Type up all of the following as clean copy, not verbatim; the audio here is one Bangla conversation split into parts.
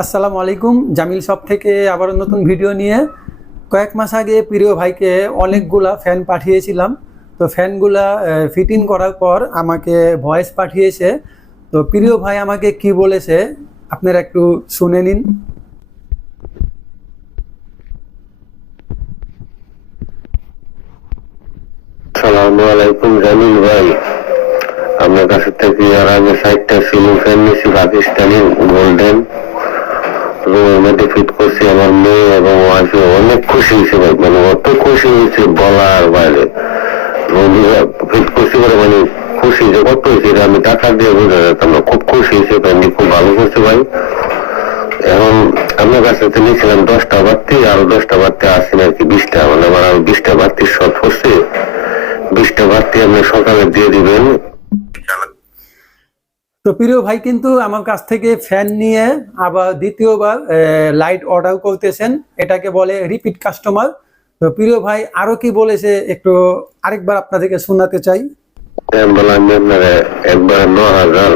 আসসালামু আলাইকুম। জামিল শপ থেকে আবার নতুন ভিডিও নিয়ে কয়েক মাস আগে প্রিয় ভাইকে অনেকগুলা ফ্যান পাঠিয়েছিলাম। তো ফ্যানগুলা ফিটিং করার পর আমাকে ভয়েস পাঠিয়েছে। তো প্রিয় ভাই আমাকে কি বলেছে আপনারা একটু শুনে নিন। আসসালামু আলাইকুম জামিল ভাই, আপনার কাছে থেকে আর আগে 60টা সিলিং ফ্যান নিয়েছি পাকিস্তানি গোল্ডেন রুমের মধ্যে ফিট করছি। আমার মেয়ে এবং ওয়াইফ অনেক খুশি হয়েছে ভাই, মানে অত খুশি হয়েছে বলার বাইরে। ফিট করছি বলে মানে খুশি যে কত হয়েছে এটা আমি টাকা দিয়ে বোঝা যেতাম না। খুব খুশি হয়েছে, ফ্যানটি খুব ভালো করছে ভাই। এখন আপনার কাছে তো নিয়েছিলাম 10টা বাড়তি, আরো 10টা বাড়তি আসেন আর কি 20টা, মানে আমার আরো 20টা বাড়তি শর্ট করছে। 20টা বাড়তি আপনি সকালে দিয়ে দিবেন। তো প্রিয় ভাই কিন্তু আমার কাছ থেকে ফ্যান নিয়ে আবার দ্বিতীয়বার লাইট অর্ডার করতেছেন, এটাকে বলে রিপিট কাস্টমার। তো প্রিয় ভাই আরো কি বলেছে একটু আরেকবার আপনাদেরকে শোনাতে চাই। বলে আমি আপনার একবারে 9,000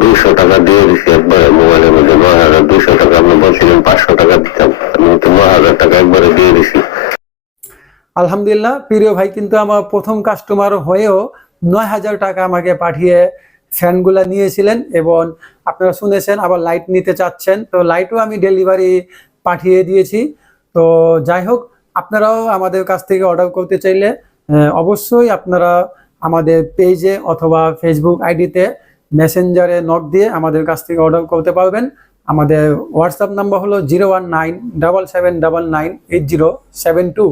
200 টাকা দিয়ে দিচ্ছি একবারে মোবাইলের মধ্যে। 9,200 টাকা আপনি বলছিলেন 500 টাকা দিতাম, আমি তো 9,000 টাকা একবারে দিয়ে দিছি। আলহামদুলিল্লাহ, প্রিয় ভাই কিন্তু আমার প্রথম কাস্টমার হয়েও 9,000 টাকা আমাকে পাঠিয়ে ফ্যানগুলা নিয়েছিলেন এবং আপনারা শুনেছেন আবার লাইট নিতে চাচ্ছেন। তো লাইটও আমি ডেলিভারি পাঠিয়ে দিয়েছি। তো যাই হোক, আপনারাও আমাদের কাছ থেকে অর্ডার করতে চাইলে অবশ্যই আপনারা আমাদের পেজে অথবা ফেসবুক আইডিতে মেসেঞ্জারে নক দিয়ে আমাদের কাছ থেকে অর্ডার করতে পারবেন। আমাদের হোয়াটসঅ্যাপ নাম্বার হলো 01977998072।